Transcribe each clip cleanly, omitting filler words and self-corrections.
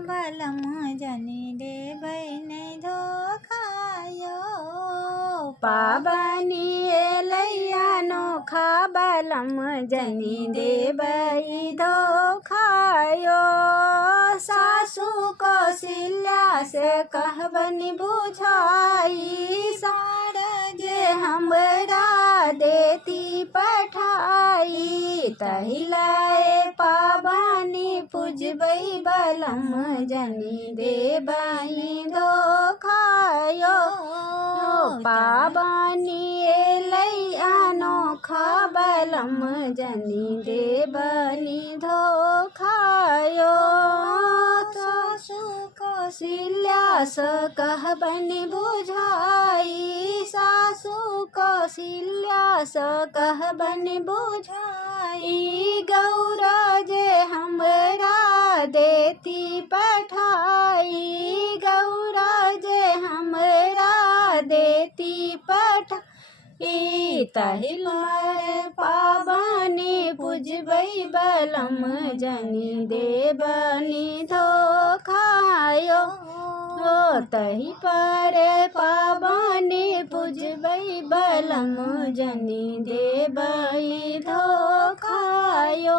बलम जनी दे बहने धोखायो पाबनी एलैया नोखा बलम जनी देबई धोखायो सासू कौशल्या से कहबनी बुझाई सार जे हमरा देती पठाई तहिलाए पाबनी पूजबई बलम जनी देबई धोखायो पाबनी एलैया नोखा बलम जनी देबनी धोखायो सासू कौशल्या से कहबनी बुझाई सासू कौशल्या से कहबनी बुझाई गौरा जे हमरा देती पठाई गौरा जे हमरा देती पठाई तहिलाए पाबनी पूजबई बलम जनी देबनी धोखायो तही पर पाबनी पूजबई बलम जनी देबई धोखायो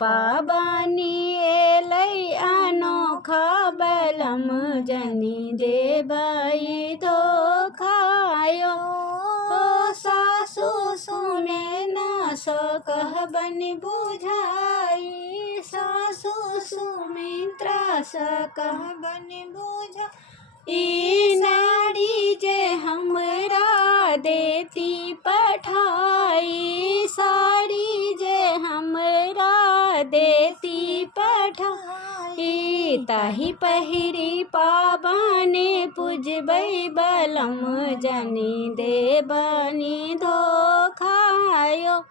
पाबनी एलैया नोखा बलम जनी देबई धोखायो सासू सुने न सकहबनी बुझाई सासू सुमित्रा से कहबनी बुझाई नारी जे हमरा देती पठाई साड़ी जे हमरा देती पठाई ताही पहिरी पाबनी पूजबई बलम जनी देबनी धोखायो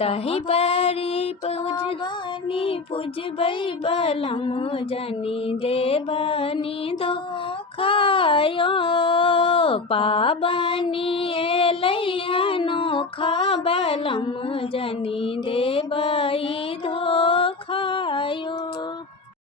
ताही परी पाबनी पूजबई बलम जनी देबनी धोखायो पाबनी एलैया नोखा बलम जनी देब